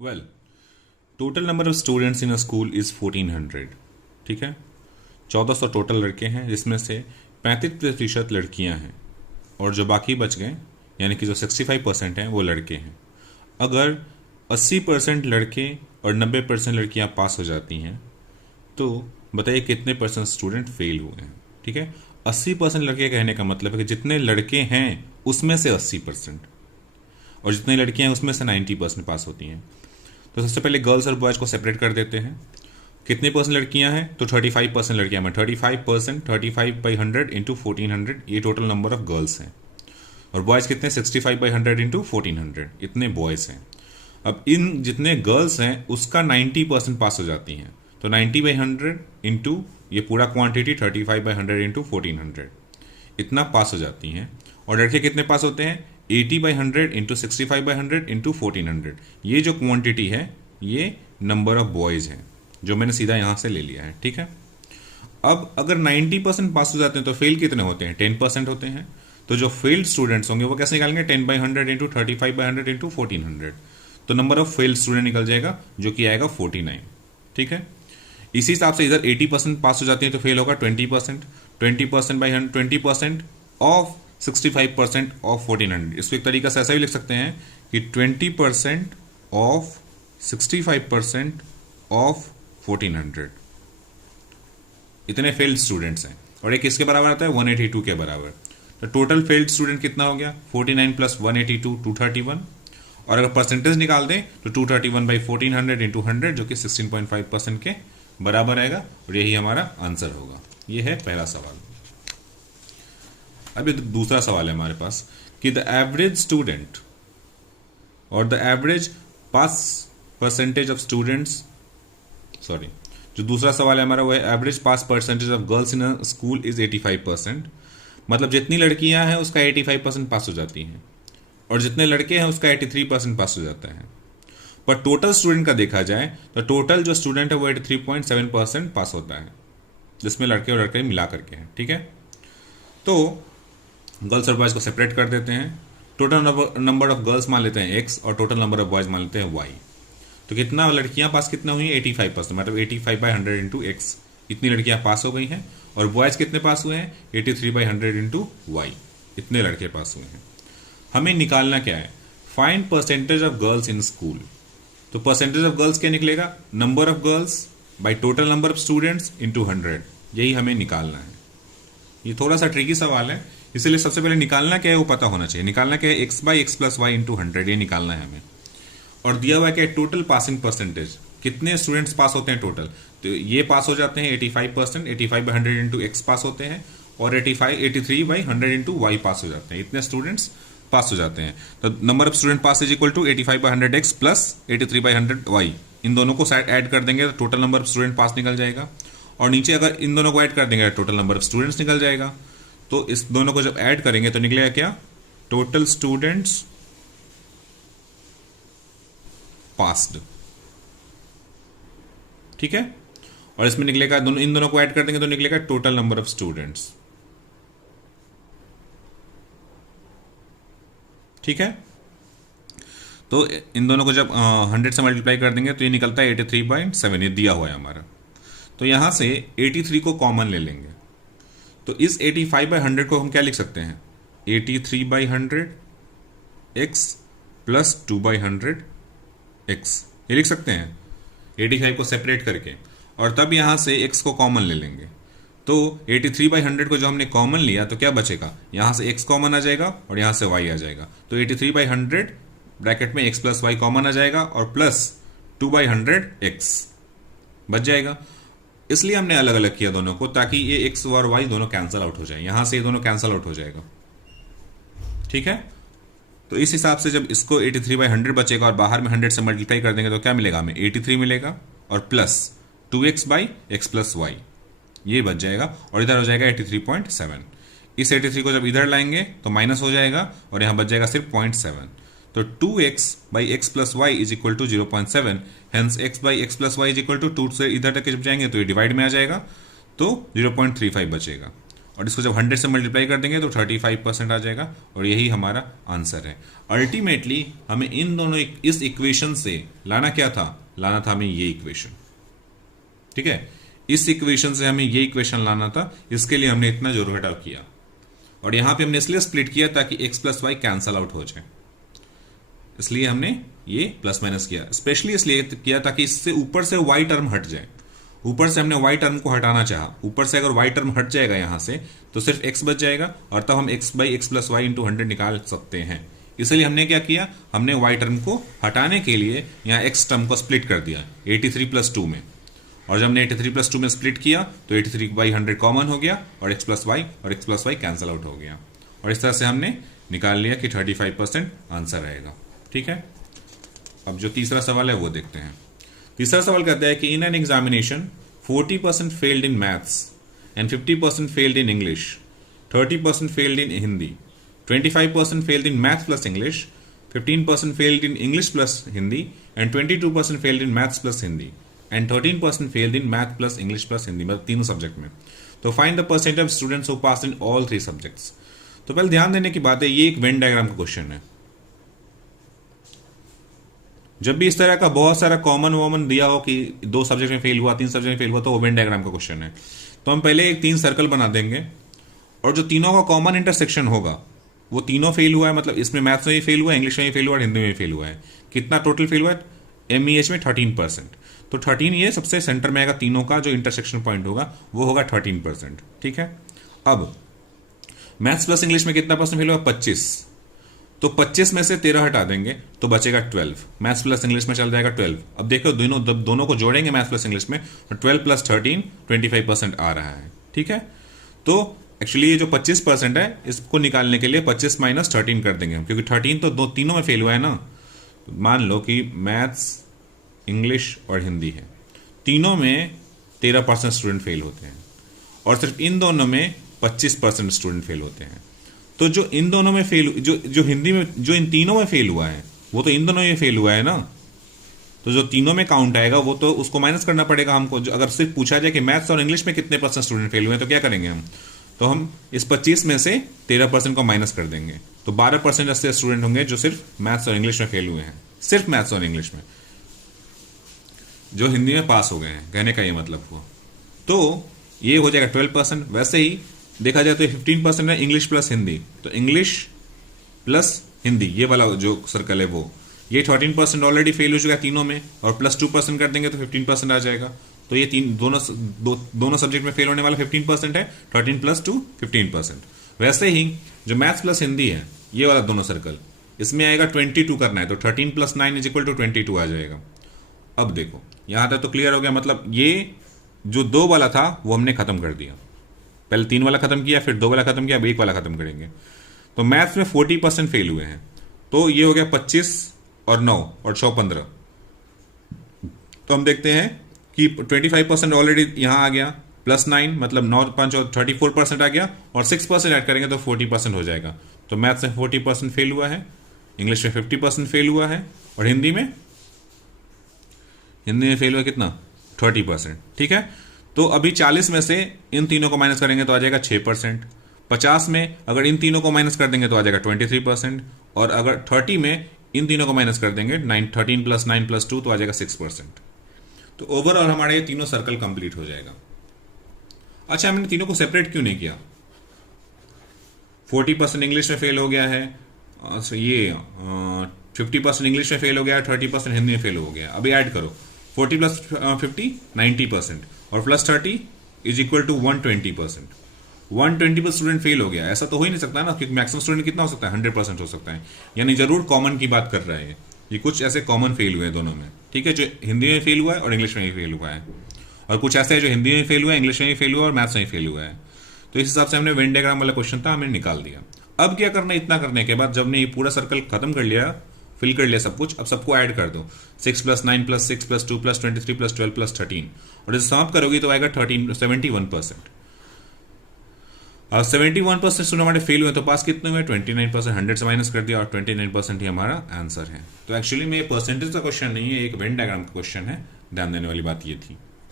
Well, total number of students in a school is 1400। ठीक है, 1400 total लड़के हैं, जिसमें से 35% लड़कियां हैं और जो बाकी बच गए यानी कि जो 65% हैं वो लड़के हैं। अगर 80% लड़के और 90% लड़कियां पास हो जाती हैं तो बताइए कितने परसेंट स्टूडेंट फेल हुए हैं। ठीक है, 80% लड़के कहने का मतलब है कि जितने लड़के हैं उसमें से 80% और जितनी लड़कियां हैं उसमें से 90% पास होती हैं। तो सबसे पहले गर्ल्स और बॉयज़ को सेपरेट कर देते हैं। कितनी परसेंट लड़कियां हैं तो 35% लड़कियां हैं। 35%, 35/100 इंटू 1400, ये टोटल नंबर ऑफ गर्ल्स हैं। और बॉयज़ कितने, 65/100 इंटू 1400, इतने बॉयज़ हैं। अब इन जितने गर्ल्स हैं उसका 90% पास हो जाती हैं, तो 90/100 इंटू ये पूरा क्वांटिटी 35/100 इंटू 1400, इतना पास हो जाती हैं। और लड़के कितने पास होते हैं, 80/100 इंटू 65/100 इंटू 1400, ये जो क्वांटिटी है ये नंबर ऑफ बॉयज़ हैं जो मैंने सीधा यहाँ से ले लिया है। ठीक है, अब अगर 90% पास हो जाते हैं तो फेल कितने होते हैं, 10% होते हैं। तो जो फेल्ड स्टूडेंट्स होंगे वो कैसे निकालेंगे, 10/100 इंटू 35/100 इंटू 1400, तो नंबर ऑफ फेल्ड स्टूडेंट निकल जाएगा जो कि आएगा 49। ठीक है, इसी हिसाब से इधर 80% पास हो जाती है तो फेल होगा 20%। 20% बाई 20% ऑफ 65% ऑफ 1400, इसको एक तरीका से ऐसा भी लिख सकते हैं कि 20% ऑफ 65% ऑफ 1400, इतने फेल्ड स्टूडेंट्स हैं। और एक किसके बराबर आता है, 182 के बराबर। तो टोटल फेल्ड स्टूडेंट कितना हो गया, 49 प्लस 182, 231। और अगर परसेंटेज निकाल दें तो 231/1400 इंटू 100 जो कि 16.5% के बराबर आएगा, और यही हमारा आंसर होगा। ये है पहला सवाल। अभी दूसरा सवाल है हमारे पास कि द एवरेज स्टूडेंट और the average pass percentage of students, sorry, जो दूसरा सवाल है हमारा वो है average pass percentage of girls in a school is 85%। मतलब जितनी लड़कियां हैं उसका 85% पास हो जाती हैं और जितने लड़के हैं उसका 83% पास हो जाता है। पर टोटल स्टूडेंट का देखा जाए तो टोटल जो स्टूडेंट है वो 83.7% पास होता है, जिसमें लड़के और लड़के मिला करके हैं। ठीक है, तो गर्ल्स और बॉयज़ को सेपरेट कर देते हैं। टोटल नंबर ऑफ गर्ल्स मान लेते हैं x और टोटल नंबर ऑफ बॉयज़ मान लेते हैं y। तो कितना लड़कियां पास कितना हुई, 85%, मतलब 85/100 इंटू एक्स, इतनी लड़कियां पास हो गई हैं। और बॉयज़ कितने पास हुए हैं, 83/100 इंटू वाई, इतने लड़के पास हुए हैं। हमें निकालना क्या है, find percentage of girls in school. तो परसेंटेज ऑफ गर्ल्स क्या निकलेगा, number of girls by total number of students into 100, यही हमें निकालना है। ये थोड़ा सा ट्रिकी सवाल है, इसलिए सबसे पहले निकालना क्या है वो पता होना चाहिए। निकालना क्या है, x by x plus y into 100, ये निकालना है हमें। और दिया हुआ क्या है, टोटल पासिंग परसेंटेज, कितने स्टूडेंट्स पास होते हैं टोटल, तो ये पास हो जाते हैं 85%, 85/100 इंटू एक्स पास होते हैं, और 83/100 इंटू वाई पास हो जाते हैं, इतने स्टूडेंट्स पास हो जाते हैं। तो number of student pass is equal to 85/100 x plus 83/100 y, इन दोनों को ऐड कर देंगे तो total number of student pass निकल जाएगा। और नीचे अगर इन दोनों को ऐड कर देंगे तो टोटल नंबर ऑफ स्टूडेंट्स निकल जाएगा। तो इस दोनों को जब ऐड करेंगे तो निकलेगा क्या, टोटल स्टूडेंट्स पास्ड। ठीक है, और इसमें निकलेगा दोनों, इन दोनों को ऐड कर देंगे तो निकलेगा टोटल नंबर ऑफ स्टूडेंट्स। ठीक है, तो इन दोनों को जब 100 से मल्टीप्लाई कर देंगे तो ये निकलता है 83/7, ये दिया हुआ है हमारा। तो यहां से 83 को कॉमन ले लेंगे, तो इस 85/100 को हम क्या लिख सकते हैं, 83/100 एक्स प्लस 2/100 एक्स, ये लिख सकते हैं 85 को सेपरेट करके। और तब यहाँ से x को कॉमन ले लेंगे, तो 83/100 को जो हमने कॉमन लिया तो क्या बचेगा, यहाँ से x कॉमन आ जाएगा और यहाँ से y आ जाएगा। तो 83/100 ब्रैकेट में x प्लस वाई कॉमन आ जाएगा और प्लस 2/100 x बच जाएगा। इसलिए हमने अलग अलग किया दोनों को, ताकि ये x और y दोनों कैंसिल आउट हो जाए, यहाँ से ये दोनों कैंसिल आउट हो जाएगा। ठीक है, तो इस हिसाब से जब इसको 83/100 बचेगा और बाहर में 100 से मल्टीप्लाई कर देंगे तो क्या मिलेगा हमें, 83 मिलेगा और plus 2x by x plus y, ये बच जाएगा और इधर हो जाएगा 83.7। इस 83 को जब इधर लाएंगे तो माइनस हो जाएगा और यहाँ बच जाएगा सिर्फ 0.7। तो 2x by x plus y is equal to 0.7, hence x by x plus y is equal to 2 से इधर तक जब जाएंगे तो ये डिवाइड में आ जाएगा, तो 0.35 बचेगा। और इसको जब 100 से मल्टीप्लाई कर देंगे तो 35% आ जाएगा और यही हमारा आंसर है। अल्टीमेटली हमें इन दोनों इस इक्वेशन से लाना क्या था, लाना था हमें ये इक्वेशन, ठीक है। इस इक्वेशन से हमें ये इक्वेशन लाना था, इसके लिए हमने इतना जोड़ घटाव किया और यहां पे हमने इसलिए स्प्लिट किया ताकि x plus y cancel out हो जाए, इसलिए हमने ये प्लस माइनस किया। स्पेशली इसलिए किया ताकि इससे ऊपर से y टर्म हट जाए। ऊपर से हमने y टर्म को हटाना चाहा, ऊपर से अगर y टर्म हट जाएगा यहां से तो सिर्फ x बच जाएगा और तब हम x by x plus y into 100 निकाल सकते हैं। इसलिए हमने क्या किया, हमने y टर्म को हटाने के लिए यहाँ x टर्म को स्प्लिट कर दिया 83 प्लस 2 में, और जब हमने 83 प्लस 2 में स्प्लिट किया तो 83 बाई 100 कॉमन हो गया और x plus y cancel out हो गया और इस तरह से हमने निकाल लिया कि 35% आंसर रहेगा, ठीक है। अब जो तीसरा सवाल है वो देखते हैं। तीसरा सवाल कहता है कि in an examination 40% failed in maths and 50% failed in English, 30% failed in Hindi, 25% failed in maths plus English, 15% failed in English plus Hindi and 22% failed in maths plus Hindi and 13% failed in math plus English plus Hindi, मतलब तीनों subject में। तो find the percentage of students who pass in all 3 subjects. तो पहले ध्यान देने की बात है, ये एक वेन डायग्राम का क्वेश्चन है। जब भी इस तरह का बहुत सारा कॉमन दिया हो कि 2 सब्जेक्ट में फेल हुआ, 3 सब्जेक्ट में फेल हुआ, तो वो वेन डायग्राम का क्वेश्चन है। तो हम पहले एक 3 सर्कल बना देंगे और जो तीनों का कॉमन इंटरसेक्शन होगा वो तीनों फेल हुआ है, मतलब इसमें मैथ्स में भी फेल हुआ है, इंग्लिश में भी फेल हुआ है और हिंदी में भी फेल हुआ है। कितना टोटल फेल हुआ है, MEH में 13%। तो 13 ये सबसे सेंटर में आएगा, तीनों का जो इंटरसेक्शन पॉइंट होगा वो होगा 13%, ठीक है। अब मैथ्स प्लस इंग्लिश में कितना परसेंट फेल हुआ, 25। तो 25 में से 13 हटा देंगे तो बचेगा 12। मैथ्स प्लस इंग्लिश में चल जाएगा 12। अब देखो दोनों को जोड़ेंगे मैथ्स प्लस इंग्लिश में, 12 प्लस 13 25% आ रहा है, ठीक है। तो एक्चुअली ये जो 25% है इसको निकालने के लिए 25 माइनस 13 कर देंगे हम, क्योंकि 13 तो तीनों में फेल हुआ है ना। मान लो कि मैथ्स, इंग्लिश और हिंदी है, तीनों में 13% स्टूडेंट फेल होते हैं और सिर्फ इन दोनों में 25% स्टूडेंट फेल होते हैं। तो जो इन दोनों में फेल, जो हिंदी में, जो इन तीनों में फेल हुआ है वो तो इन दोनों में फेल हुआ है ना। तो जो तीनों में काउंट आएगा वो तो उसको माइनस करना पड़ेगा हमको। अगर सिर्फ पूछा जाए कि मैथ्स और इंग्लिश में कितने % स्टूडेंट फेल हुए हैं तो क्या करेंगे हम, तो हम इस 25 में से 13% को माइनस कर देंगे, तो 12% ऐसे स्टूडेंट होंगे जो सिर्फ मैथ्स और इंग्लिश में फेल हुए हैं, सिर्फ मैथ्स और इंग्लिश में, जो हिंदी में पास हो गए हैं, कहने का ये मतलब हुआ। तो ये हो जाएगा 12%। वैसे ही देखा जाए तो 15% है इंग्लिश प्लस हिंदी, तो इंग्लिश प्लस हिंदी ये वाला जो सर्कल है वो, ये 13% ऑलरेडी फेल हो चुका है तीनों में, और प्लस 2% कर देंगे तो 15% आ जाएगा। तो ये दोनों सब्जेक्ट में फेल होने वाला 15% है, 13 प्लस 2 15%। वैसे ही जो मैथ्स प्लस हिंदी है ये वाला दोनों सर्कल, इसमें आएगा 22 करना है, तो 13 प्लस 9 इज इक्वल टू 22 आ जाएगा। अब देखो यहां तक तो क्लियर हो गया, मतलब ये जो 2 वाला था वो हमने खत्म कर दिया, पहले 3 वाला खत्म किया, फिर 2 वाला खत्म किया, अब 1 वाला खत्म करेंगे। तो मैथ्स में 40% फेल हुए हैं, तो ये हो गया 25 और 9 और 6 15। तो हम देखते हैं कि 25% ऑलरेडी यहां आ गया, प्लस 9 मतलब 9 5 और 34% आ गया, और 6% ऐड करेंगे तो 40% हो जाएगा। तो मैथ्स में 40% फेल हुआ है, इंग्लिश में 50% फेल हुआ है, और हिंदी में फेल हुआ कितना, 30%, ठीक है। तो अभी 40 में से इन तीनों को माइनस करेंगे तो आ जाएगा 6%। 50 में अगर इन तीनों को माइनस कर देंगे तो आ जाएगा 23%, और अगर 30 में इन तीनों को माइनस कर देंगे 13 प्लस 9 प्लस 2 तो आ जाएगा 6%। तो ओवरऑल हमारे ये तीनों सर्कल कंप्लीट हो जाएगा। अच्छा, हमने तीनों को सेपरेट क्यों नहीं किया? 40% इंग्लिश में फेल हो गया है, ये 50% इंग्लिश में फेल हो गया है, 30% हिंदी में फेल हो गया। अभी ऐड करो 40 प्लस 50 90%, और plus 30 is equal to 120%। 120% student fail हो गया, ऐसा तो हो ही नहीं सकता ना, क्योंकि मैक्सिमम स्टूडेंट कितना हो सकता है, 100% हो सकता है, यानी जरूर कॉमन की बात कर रहा है ये कुछ ऐसे कॉमन फेल हुए हैं दोनों में, ठीक है, जो हिंदी में फेल हुआ है और इंग्लिश में भी फेल हुआ है, और कुछ ऐसे है जो हिंदी में फेल हुआ है, इंग्लिश में भी फेल हुआ है और मैथ्स में भी फेल हुआ है। तो इस हिसाब से हमने वेन डायग्राम वाला क्वेश्चन था, हमने निकाल दिया। अब क्या करना है, इतना करने के बाद जब ने ये पूरा सर्कल खत्म कर लिया, फिल कर लिया सब कुछ, अब सबको ऐड कर दो, 6 plus 9 plus 6 plus 2 plus 23 plus 12 plus 13, और जब समाप्त करोगी तो आएगा 71%। अब 71% स्टूडेंट हमारे फेल हुए, तो पास कितने हुए, 29%। 100 से माइनस कर दिया और 29% ही हमारा आंसर है। तो एक्चुअली में ये परसेंटेज का क्वेश्चन नहीं है, एक वेन डायग्राम का क्वेश्चन है, ध्यान देने वाली बात ये थी।